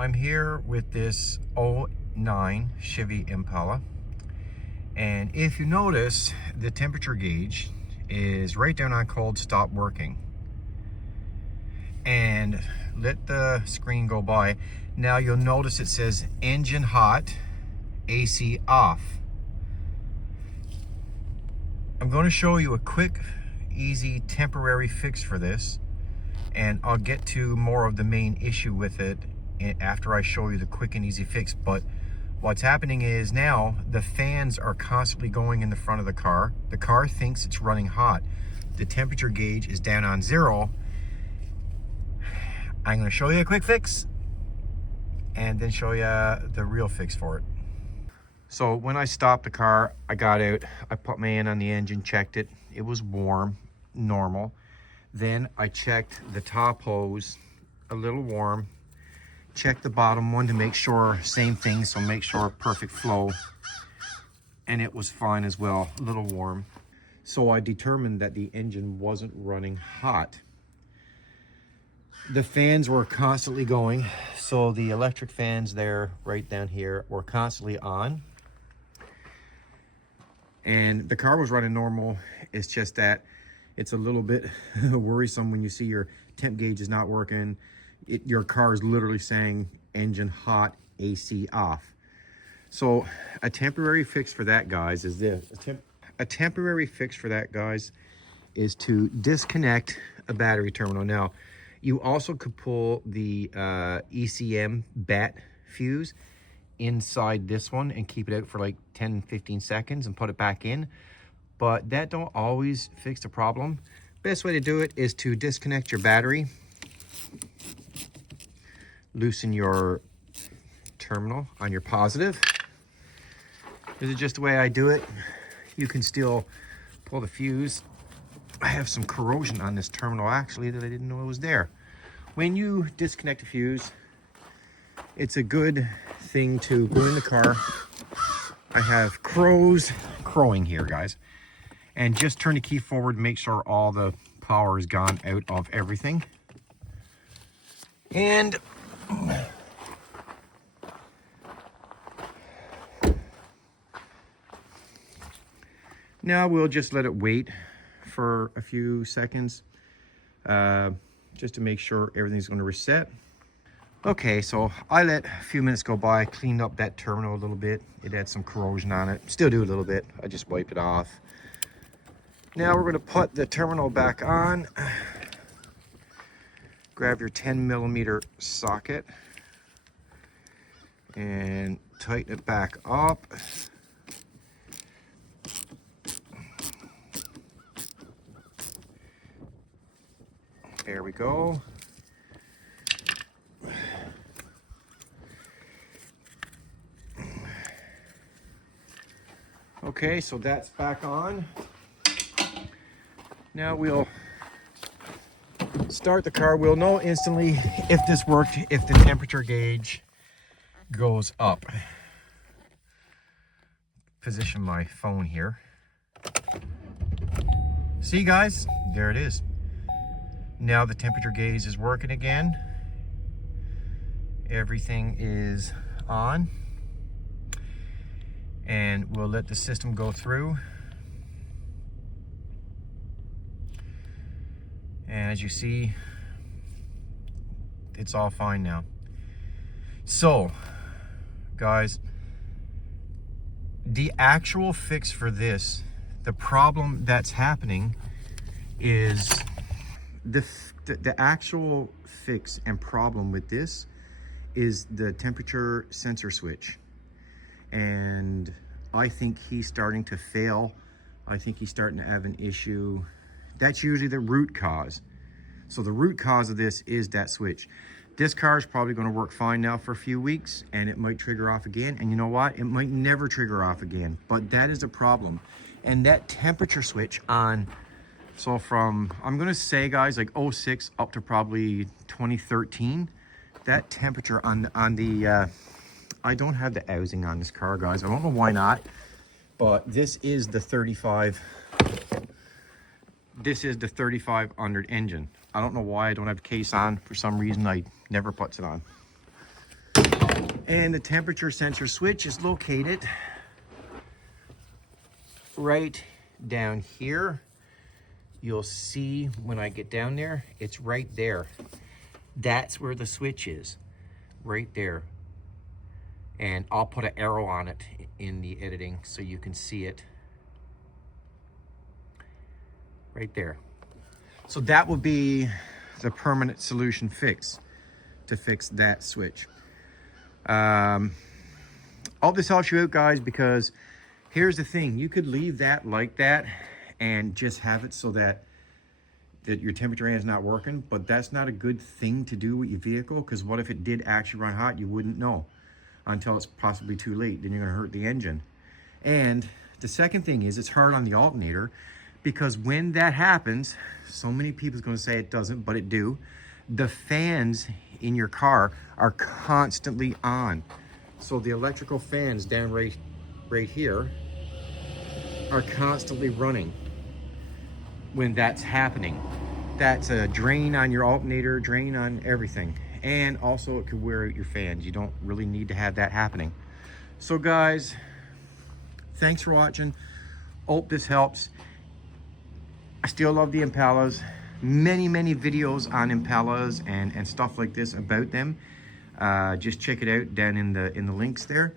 I'm here with this '09 Chevy Impala, and if you notice, the temperature gauge is right down on cold, stop working. And let the screen go by. Now you'll notice it says engine hot, AC off. I'm going to show you a quick, easy, temporary fix for this, and I'll get to more of the main issue with it after I show you the quick and easy fix. But what's happening is now the fans are constantly going in the front of the car. The car thinks it's running hot. The temperature gauge is down on 0. I'm going to show you a quick fix and then show you the real fix for it. So when I stopped the car, I got out, I put my hand on the engine, checked it. It was warm, normal. Then I checked the top hose, a little warm. Checked the bottom one to make sure, same thing, so make sure perfect flow. And it was fine as well, a little warm. So I determined that the engine wasn't running hot. The fans were constantly going, so the electric fans there, right down here, were constantly on. And the car was running normal. It's just that it's a little bit worrisome when you see your temp gauge is not working. Your car is literally saying engine hot, AC off. So a temporary fix for that, guys, is this. A temporary fix for that, guys, is to disconnect a battery terminal. Now, you also could pull the ECM bat fuse inside this one and keep it out for like 10-15 seconds and put it back in, but that don't always fix the problem. Best way to do it is to disconnect your battery, loosen your terminal on your positive. This is just the way I do it. You can still pull the fuse. I have some corrosion on this terminal actually that I didn't know it was there. When you disconnect the fuse, it's a good thing to go in the car. I have crowing here, guys. And just turn the key forward, make sure all the power is gone out of everything. And now we'll just let it wait for a few seconds, just to make sure everything's going to reset. Okay, so I let a few minutes go by, cleaned up that terminal a little bit. It had some corrosion on it. Still do a little bit. I just wiped it off. Now we're going to put the terminal back on. Grab your 10mm socket and tighten it back up. There we go. Okay, so that's back on. Now we'll start the car. We'll know instantly if this worked, if the temperature gauge goes up. Position my phone here. See, guys, there it is. Now the temperature gauge is working again. Everything is on. And we'll let the system go through. And as you see, it's all fine now. So, guys, the actual fix for this, the problem that's happening is the actual fix and problem with this is the temperature sensor switch. And I think he's starting to fail. I think he's starting to have an issue. That's usually the root cause. So the root cause of this is that switch. This car is probably going to work fine now for a few weeks, and it might trigger off again. And you know what? It might never trigger off again, but that is a problem. And that temperature switch on, so from, I'm going to say, guys, like 06 up to probably 2013, that temperature on the, I don't have the housing on this car, guys. I don't know why not, but this is the 35. This is the 3500 engine. I don't know why I don't have the case on. For some reason, I never puts it on. And the temperature sensor switch is located right down here. You'll see when I get down there, it's right there. That's where the switch is, right there. And I'll put an arrow on it in the editing so you can see it. Right there. So that will be the permanent solution fix to fix that switch. All this helps you out, guys, because here's the thing. You could leave that like that and just have it so that your temperature is not working, but that's not a good thing to do with your vehicle, because what if it did actually run hot? You wouldn't know until it's possibly too late. Then you're going to hurt the engine. And the second thing is, it's hard on the alternator, because when that happens, so many people are going to say it doesn't, but it do. The fans in your car are constantly on. So the electrical fans down right here are constantly running when that's happening. That's a drain on your alternator, drain on everything. And also it could wear out your fans. You don't really need to have that happening. So guys, thanks for watching. Hope this helps. I still love the Impalas. Many videos on Impalas and stuff like this about them. Just check it out down in the links there.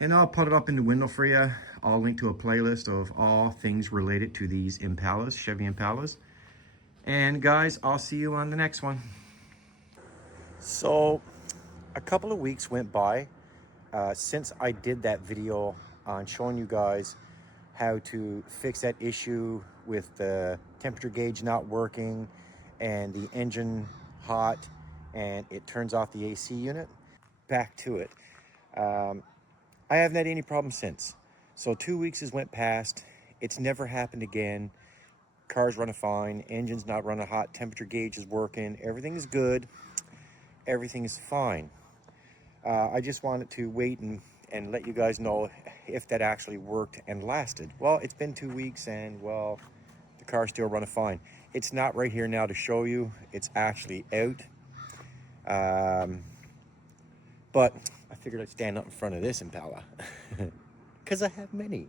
And I'll put it up in the window for you. I'll link to a playlist of all things related to these Impalas, Chevy Impalas. And guys, I'll see you on the next one. So a couple of weeks went by since I did that video on showing you guys how to fix that issue with the temperature gauge not working and the engine hot and it turns off the AC unit. Back to it. I haven't had any problems since. So 2 weeks has went past. It's never happened again. Car's running fine. Engine's not running hot. Temperature gauge is working. Everything is good. Everything is fine. I just wanted to wait and let you guys know if that actually worked and lasted. Well, it's been 2 weeks and, well, the car's still running fine. It's not right here now to show you. It's actually out. But I figured I'd stand up in front of this Impala because I have many.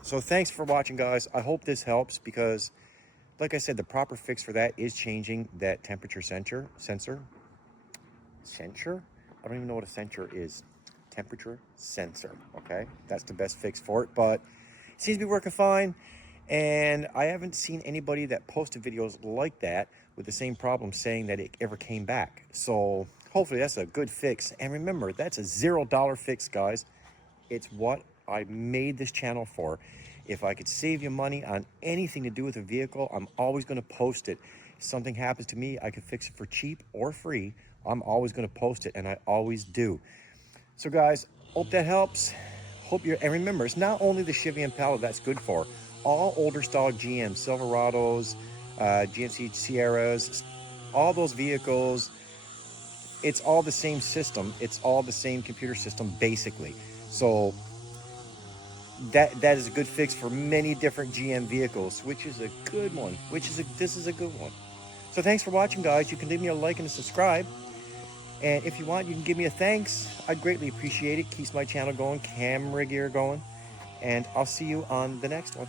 So thanks for watching, guys. I hope this helps, because like I said, the proper fix for that is changing that temperature sensor. I don't even know what a sensor is. Temperature sensor, okay? That's the best fix for it, but it seems to be working fine. And I haven't seen anybody that posted videos like that with the same problem saying that it ever came back. So hopefully that's a good fix. And remember, that's a $0 fix, guys. It's what I made this channel for. If I could save you money on anything to do with a vehicle, I'm always going to post it. If something happens to me, I can fix it for cheap or free. I'm always going to post it, and I always do. So guys, hope that helps. And remember, it's not only the Chevy Impala that's good for. All older style GM, Silverados, GMC Sierras, all those vehicles, it's all the same system. It's all the same computer system, basically. So that is a good fix for many different GM vehicles, which is a good one. This is a good one. So thanks for watching, guys. You can leave me a like and a subscribe. And if you want, you can give me a thanks. I'd greatly appreciate it. Keeps my channel going, camera gear going. And I'll see you on the next one.